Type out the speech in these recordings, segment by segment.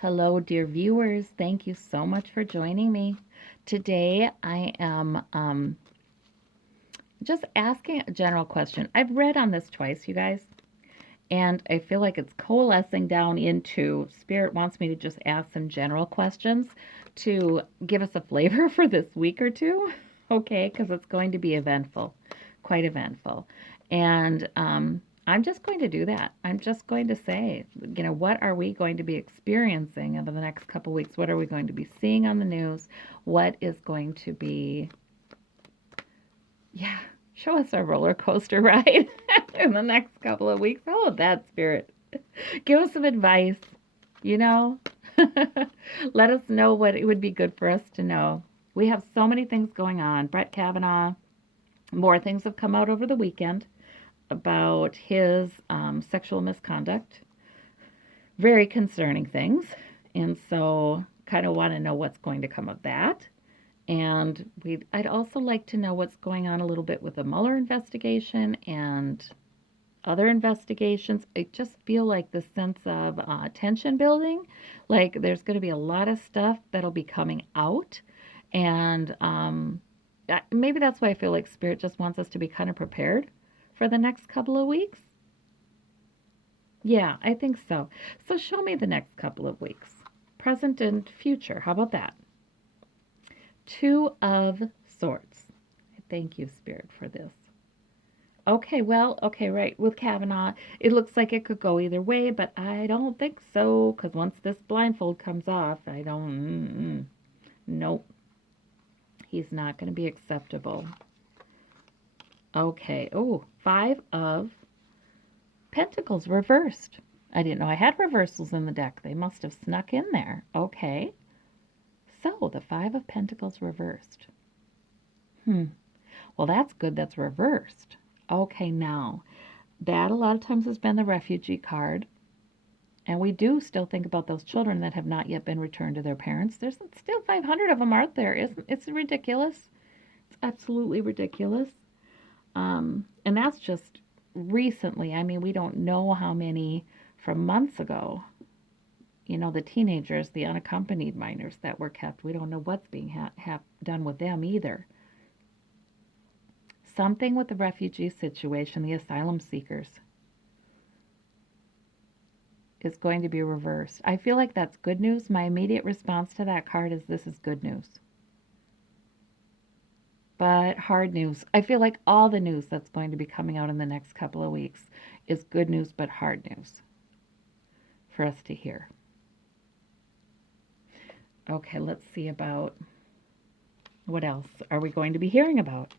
Hello, dear viewers. Thank you so much for joining me. Today, I am just asking a general question. I've read on this twice, you guys, and I feel like it's coalescing down into Spirit wants me to just ask some general questions to give us a flavor for this week or two, okay? Because it's going to be eventful, quite eventful. And I'm just going to do that. I'm just going to say, what are we going to be experiencing over the next couple weeks? What are we going to be seeing on the news? What is going to be, yeah, show us a roller coaster ride in the next couple of weeks. How about that, Spirit? Give us some advice, you know? Let us know what it would be good for us to know. We have so many things going on. Brett Kavanaugh, more things have come out over the weekend about his sexual misconduct. Very concerning things. And so, kind of want to know what's going to come of that. And I'd also like to know what's going on a little bit with the Mueller investigation and other investigations. I just feel like the sense of tension building, like there's going to be a lot of stuff that'll be coming out. And maybe that's why I feel like Spirit just wants us to be kind of prepared for the next couple of weeks. Yeah, I think so. So show me the next couple of weeks, present and future. How about that? Two of Swords. Thank you, Spirit, for this. Okay, well, okay, right. With Kavanaugh, it looks like it could go either way, but I don't think so, because once this blindfold comes off, I don't, nope, he's not going to be acceptable. Okay, oh, Five of Pentacles reversed. I didn't know I had reversals in the deck. They must have snuck in there. Okay, so the Five of Pentacles reversed. Well, that's good that's reversed. Okay, now, that a lot of times has been the refugee card. And we do still think about those children that have not yet been returned to their parents. There's still 500 of them out there. It's ridiculous. It's absolutely ridiculous. And that's just recently. I mean, we don't know how many from months ago. The teenagers, the unaccompanied minors that were kept. We don't know what's being done with them either. Something with the refugee situation, the asylum seekers, is going to be reversed. I feel like that's good news. My immediate response to that card is this is good news. But hard news. I feel like all the news that's going to be coming out in the next couple of weeks is good news but hard news for us to hear. Okay, let's see about what else are we going to be hearing about?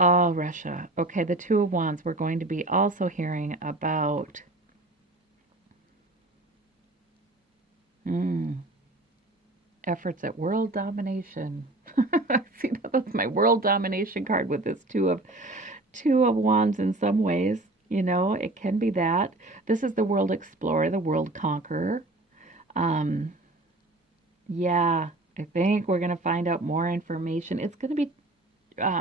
Oh, Russia. Okay, the Two of Wands. We're going to be also hearing about efforts at world domination. See, that's my world domination card with this two of wands in some ways. It can be that. This is the world explorer, the world conqueror. Um, yeah, I think we're going to find out more information. It's going to be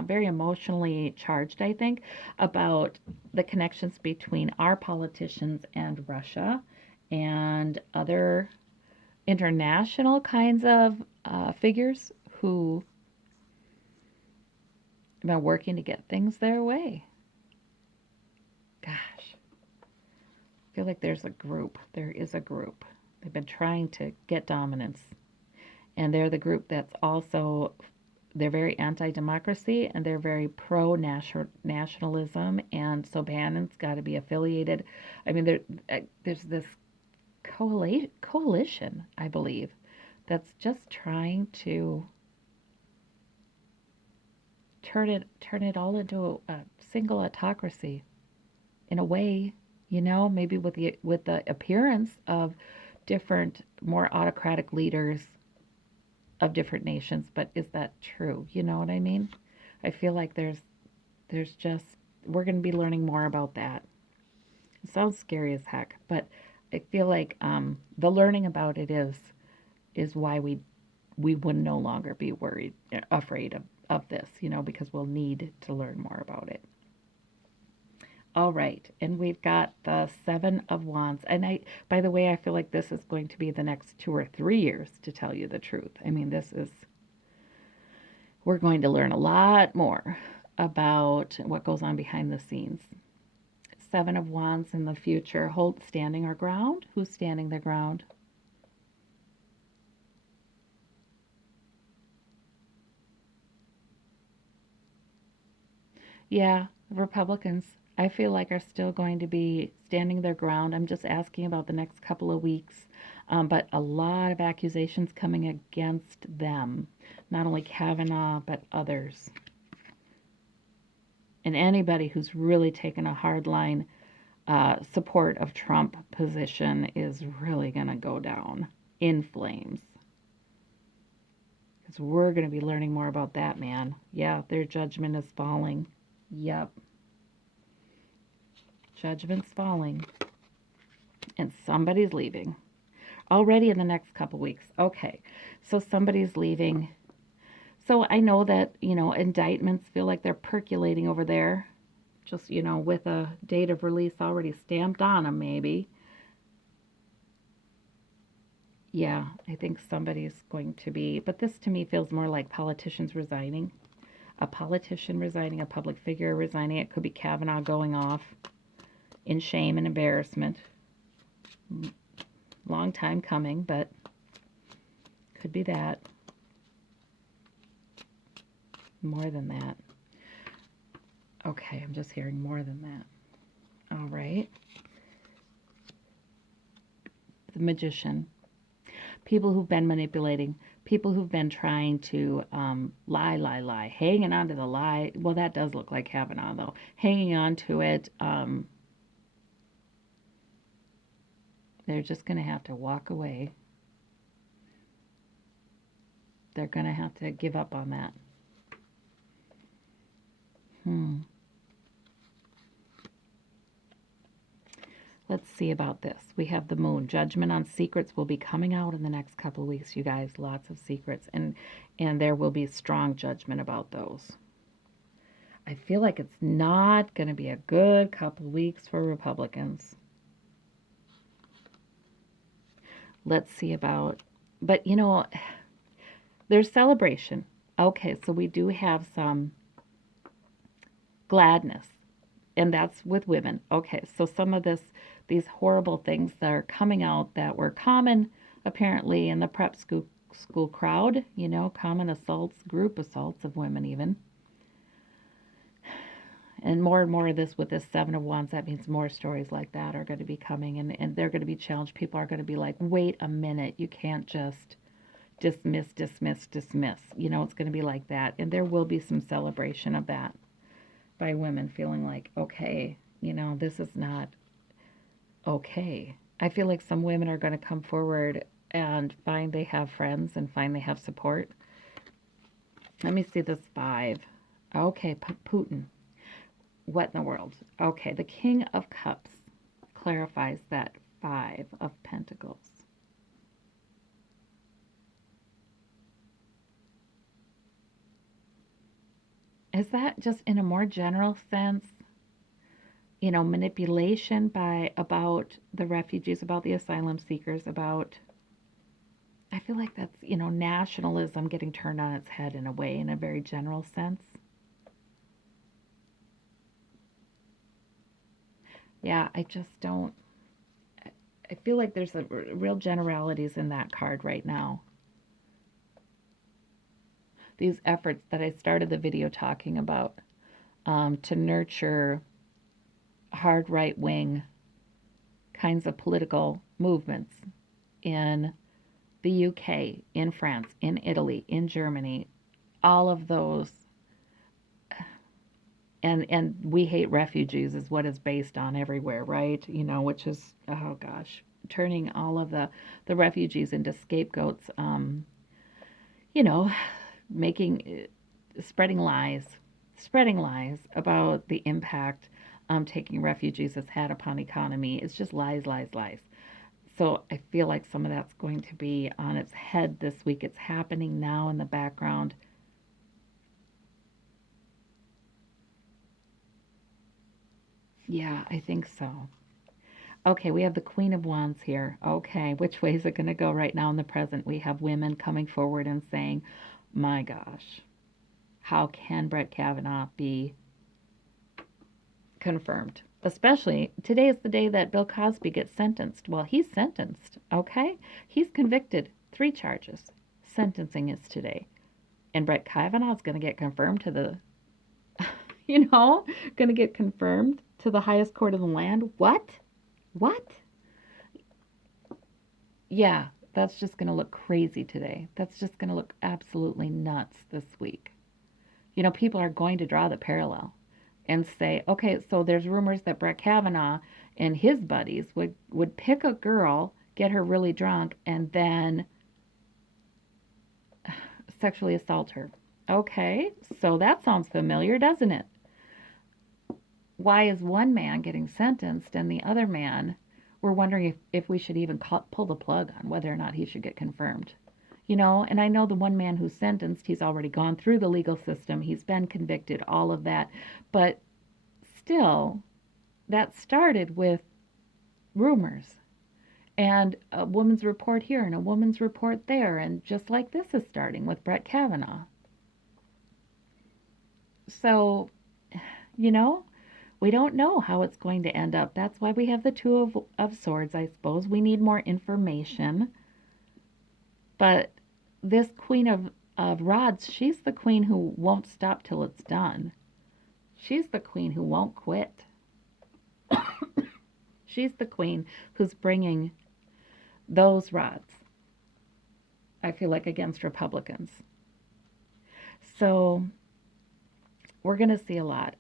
very emotionally charged, I think, about the connections between our politicians and Russia and other international kinds of figures who have been working to get things their way. Gosh, I feel like there's a group. There is a group. They've been trying to get dominance. And they're the group that's also, they're very anti-democracy and they're very pro-nationalism. And so Bannon's got to be affiliated. I mean, there's this coalition, I believe, that's just trying to turn it all into a single autocracy in a way, maybe with the appearance of different, more autocratic leaders of different nations. But is that true? You know what I mean? I feel like there's just, we're going to be learning more about that. It sounds scary as heck, but I feel like the learning about it is why we would no longer be afraid of this, because we'll need to learn more about it. All right, and we've got the Seven of Wands. And by the way, I feel like this is going to be the next 2 or 3 years, to tell you the truth. I mean, we're going to learn a lot more about what goes on behind the scenes. Seven of Wands in the future. Standing our ground. Who's standing their ground? Yeah, Republicans, I feel like, are still going to be standing their ground. I'm just asking about the next couple of weeks. But a lot of accusations coming against them. Not only Kavanaugh, but others. And anybody who's really taken a hardline support of Trump position is really going to go down in flames. Because we're going to be learning more about that man. Yeah, their judgment is falling. Yep. Judgment's falling. And somebody's leaving. Already in the next couple weeks. Okay. So somebody's leaving. So I know that, indictments feel like they're percolating over there. Just, with a date of release already stamped on them, maybe. Yeah, I think somebody's going to be. But this to me feels more like politicians resigning. A politician resigning, a public figure resigning. It could be Kavanaugh going off in shame and embarrassment. Long time coming, but could be that. More than that. Okay, I'm just hearing more than that. All right. The Magician. People who've been manipulating. People who've been trying to lie. Hanging on to the lie. Well, that does look like Kavanaugh, though. Hanging on to it. They're just going to have to walk away. They're going to have to give up on that. Let's see about this. We have the Moon. Judgment on secrets will be coming out in the next couple of weeks, you guys. Lots of secrets. And there will be strong judgment about those. I feel like it's not going to be a good couple of weeks for Republicans. Let's see about... But, there's celebration. Okay, so we do have some gladness. And that's with women. Okay, so some of these horrible things that are coming out that were common, apparently, in the prep school crowd, common assaults, group assaults of women even. And more of this with this Seven of Wands, that means more stories like that are going to be coming, and they're going to be challenged. People are going to be like, wait a minute, you can't just dismiss. It's going to be like that. And there will be some celebration of that by women feeling like, okay, this is not okay. I feel like some women are going to come forward and find they have friends and find they have support. Let me see this 5. Okay, Putin. What in the world? Okay, the King of Cups clarifies that 5 of Pentacles. Is that just in a more general sense? Manipulation about the refugees, about the asylum seekers, I feel like that's, nationalism getting turned on its head in a way, in a very general sense. Yeah, I just don't, I feel like there's real generalities in that card right now. These efforts that I started the video talking about to nurture hard right-wing kinds of political movements in the UK, in France, in Italy, in Germany, all of those. And we hate refugees is what is based on everywhere, right? Which is, oh gosh, turning all of the refugees into scapegoats, spreading lies about the impact taking refugees has had upon economy. It's just lies. So I feel like some of that's going to be on its head this week. It's happening now in the background. Yeah, I think so. Okay, we have the Queen of Wands here. Okay, which way is it going to go right now in the present? We have women coming forward and saying, my gosh, how can Brett Kavanaugh be confirmed? Especially today is the day that Bill Cosby gets sentenced. Well, he's sentenced, okay? He's convicted, 3 charges. Sentencing is today. And Brett Kavanaugh is going to get confirmed to the, going to get confirmed to the highest court of the land. What? What? Yeah, that's just going to look crazy today. That's just going to look absolutely nuts this week. People are going to draw the parallel and say, okay, so there's rumors that Brett Kavanaugh and his buddies would pick a girl, get her really drunk, and then sexually assault her. Okay, so that sounds familiar, doesn't it? Why is one man getting sentenced and the other man, we're wondering if we should even pull the plug on whether or not he should get confirmed? And I know the one man who's sentenced, he's already gone through the legal system, he's been convicted, all of that. But still, that started with rumors and a woman's report here and a woman's report there. And just like this is starting with Brett Kavanaugh. So, you know, we don't know how it's going to end up. That's why we have the Two of Swords, I suppose. We need more information. But this Queen of Rods, she's the queen who won't stop till it's done. She's the queen who won't quit. She's the queen who's bringing those rods, I feel like, against Republicans. So we're going to see a lot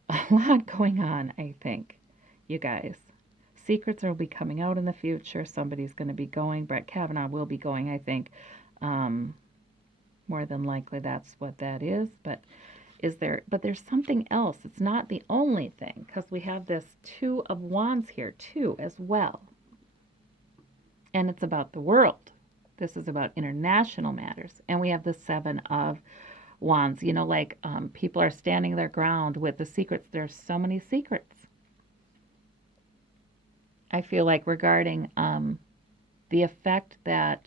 going on, I think, you guys. Secrets will be coming out in the future. Somebody's going to be going. Brett Kavanaugh will be going, I think. More than likely that's what that is. But there's something else. It's not the only thing, because we have this Two of Wands here too as well. And it's about the world. This is about international matters. And we have the Seven of Wands. People are standing their ground with the secrets. There's so many secrets. I feel like regarding the effect that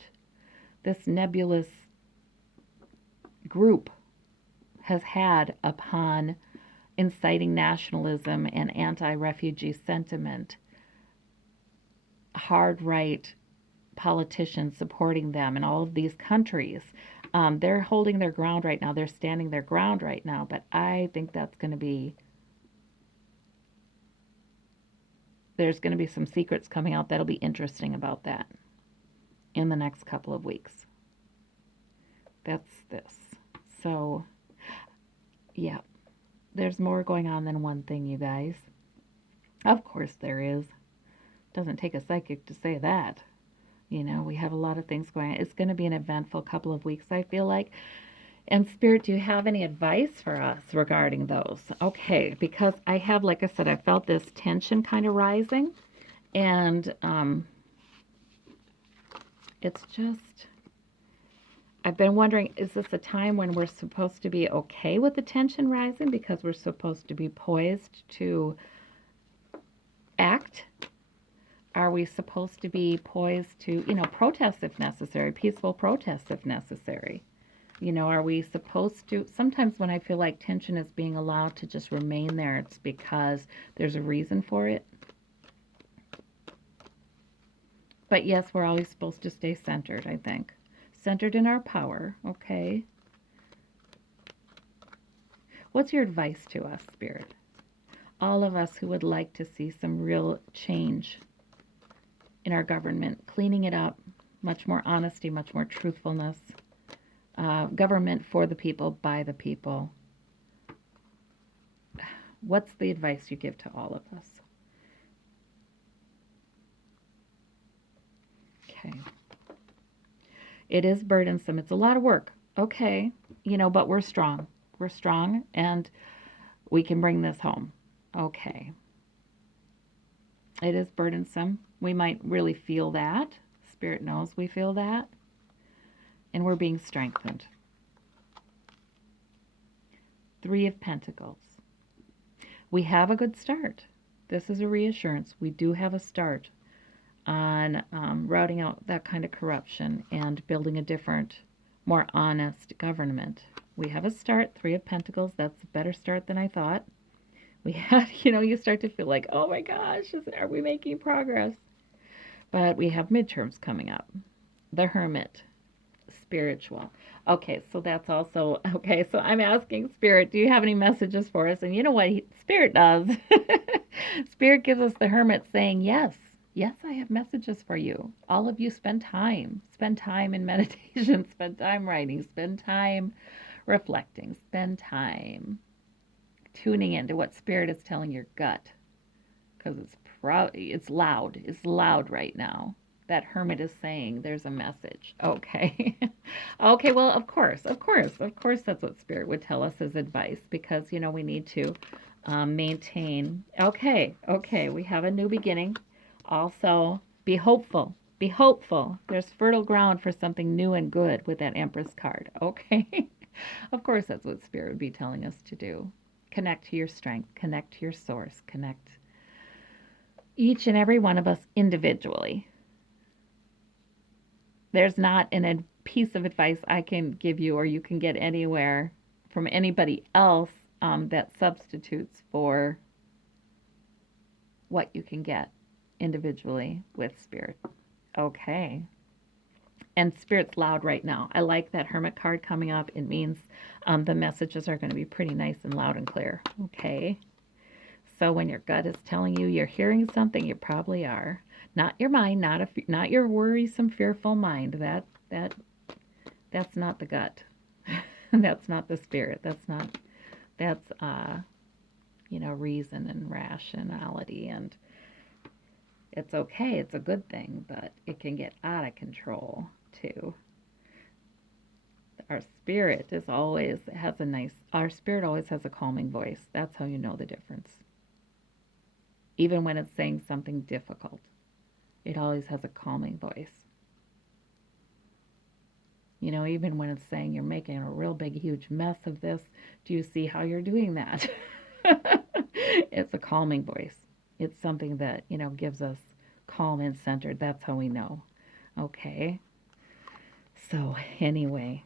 this nebulous group has had upon inciting nationalism and anti-refugee sentiment, hard right politicians supporting them in all of these countries. They're holding their ground right now. They're standing their ground right now. But I think there's going to be some secrets coming out that'll be interesting about that in the next couple of weeks. That's this. So, yeah, there's more going on than one thing, you guys. Of course there is. Doesn't take a psychic to say that. We have a lot of things going on. It's going to be an eventful couple of weeks, I feel like. And Spirit, do you have any advice for us regarding those? Okay, because I have, like I said, I felt this tension kind of rising. And it's just, I've been wondering, is this a time when we're supposed to be okay with the tension rising because we're supposed to be poised to act? Are we supposed to be poised to, protest if necessary, peaceful protests if necessary? Are we supposed to, sometimes when I feel like tension is being allowed to just remain there, it's because there's a reason for it. But yes, we're always supposed to stay centered, I think. Centered in our power, okay? What's your advice to us, Spirit? All of us who would like to see some real change in our government, cleaning it up, much more honesty, much more truthfulness, government for the people, by the people. What's the advice you give to all of us? Okay. It is burdensome. It's a lot of work. Okay. But we're strong. We're strong and we can bring this home. Okay. It is burdensome. We might really feel that. Spirit knows we feel that. And we're being strengthened. 3 of Pentacles. We have a good start. This is a reassurance. We do have a start on routing out that kind of corruption and building a different, more honest government. We have a start, Three of Pentacles. That's a better start than I thought. We had, you start to feel like, oh my gosh, are we making progress? But we have midterms coming up. The Hermit, spiritual. Okay, so that's also, okay, so I'm asking Spirit, do you have any messages for us? And you know what Spirit does? Spirit gives us the Hermit saying, yes, yes, I have messages for you. All of you spend time. Spend time in meditation, spend time writing, spend time reflecting, spend time tuning into what Spirit is telling your gut. Because it's loud. It's loud right now. That Hermit is saying there's a message. Okay. Okay, well, of course, that's what Spirit would tell us as advice because, we need to maintain. Okay, we have a new beginning. Also, be hopeful. Be hopeful. There's fertile ground for something new and good with that Empress card. Okay. Of course, that's what Spirit would be telling us to do. Connect to your strength, connect to your source, connect each and every one of us individually. There's not a piece of advice I can give you or you can get anywhere from anybody else that substitutes for what you can get individually with Spirit. Okay. And Spirit's loud right now. I like that Hermit card coming up. It means the messages are going to be pretty nice and loud and clear. Okay. So when your gut is telling you you're hearing something, you probably are. Not your mind, not your worrisome, fearful mind. That's not the gut. That's not the Spirit. That's reason and rationality, and it's okay. It's a good thing, but it can get out of control too. Our spirit our spirit always has a calming voice. That's how you know the difference. Even when it's saying something difficult, it always has a calming voice. Even when it's saying you're making a real big, huge mess of this, do you see how you're doing that? It's a calming voice. It's something that, gives us calm and centered. That's how we know. Okay. So, anyway.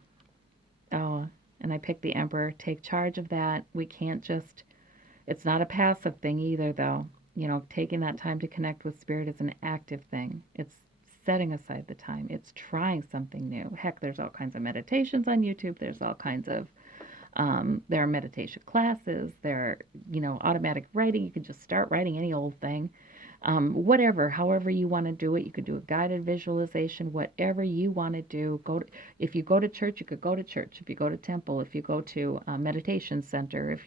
Oh, and I picked the Emperor. Take charge of that. We can't it's not a passive thing either, though. Taking that time to connect with Spirit is an active thing. It's setting aside the time. It's trying something new. Heck, there's all kinds of meditations on YouTube. There's all kinds of, there are meditation classes. There are, automatic writing. You can just start writing any old thing. Whatever, however you want to do it. You could do a guided visualization, whatever you want to do. If you go to church, you could go to church. If you go to temple, if you go to a meditation center, if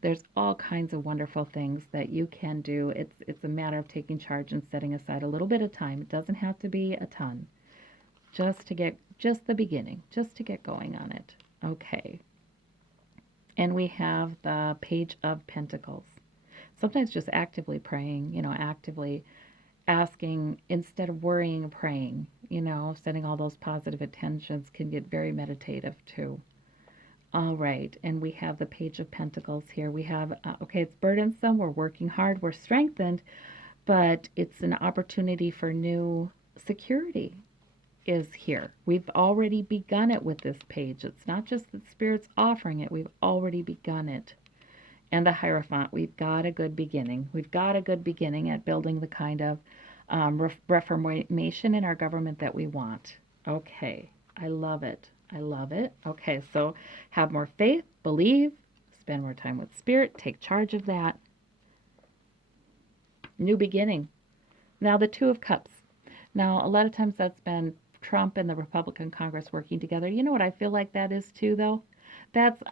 there's all kinds of wonderful things that you can do. It's a matter of taking charge and setting aside a little bit of time. It doesn't have to be a ton. Just the beginning, just to get going on it. Okay. And we have the Page of Pentacles. Sometimes just actively praying, actively asking instead of worrying, praying, setting all those positive intentions can get very meditative too. All right, and we have the Page of Pentacles here. We have, it's burdensome, we're working hard, we're strengthened, but it's an opportunity for new security is here. We've already begun it with this page. It's not just that Spirit's offering it, we've already begun it. And the Hierophant, we've got a good beginning. We've got a good beginning at building the kind of reformation in our government that we want. Okay, I love it. I love it. Okay, so have more faith, believe, spend more time with Spirit, take charge of that. New beginning. Now the Two of Cups. Now, a lot of times that's been Trump and the Republican Congress working together. You know what I feel like that is too, though? That's,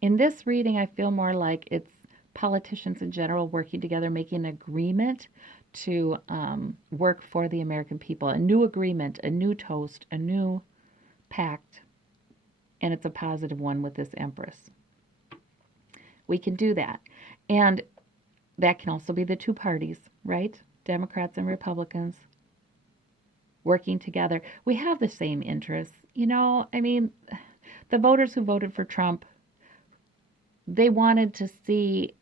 in this reading, I feel more like it's politicians in general working together, making an agreement to work for the American people. A new agreement, a new toast, a new pact. And it's a positive one with this Empress. We can do that. And that can also be the two parties, right? Democrats and Republicans working together. We have the same interests. The voters who voted for Trump, they wanted to see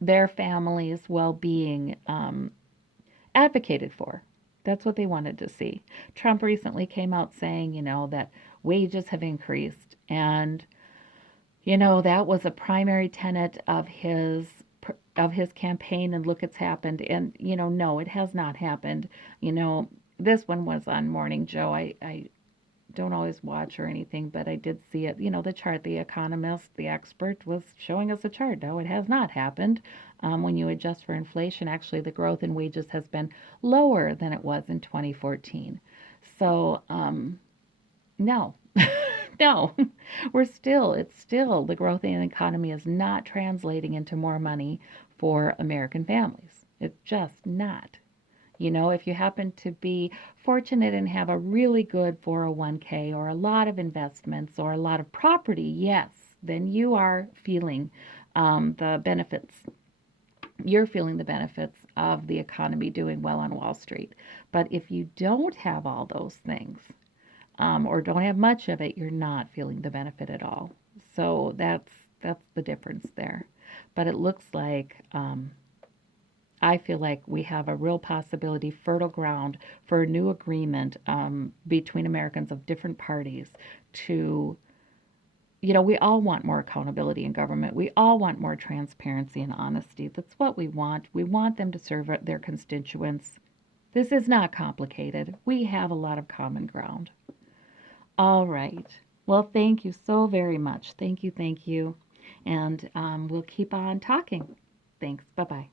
their families' well-being advocated for. That's what they wanted to see. Trump recently came out saying, that wages have increased, and that was a primary tenet of his campaign, and look, it's happened. And no, it has not happened. you know this one was on Morning Joe. I don't always watch or anything, but I did see it. The chart, the economist, the expert was showing us a chart. No, it has not happened. When you adjust for inflation, actually, the growth in wages has been lower than it was in 2014. So, no, no, it's still, the growth in the economy is not translating into more money for American families. It's just not. If you happen to be fortunate and have a really good 401k or a lot of investments or a lot of property, yes, then you are feeling the benefits. You're feeling the benefits of the economy doing well on Wall Street. But if you don't have all those things, or don't have much of it, you're not feeling the benefit at all. So that's the difference there. But it looks like I feel like we have a real possibility, fertile ground for a new agreement between Americans of different parties to, we all want more accountability in government. We all want more transparency and honesty. That's what we want. We want them to serve their constituents. This is not complicated. We have a lot of common ground. All right. Well, thank you so very much. Thank you, thank you. And we'll keep on talking. Thanks. Bye bye.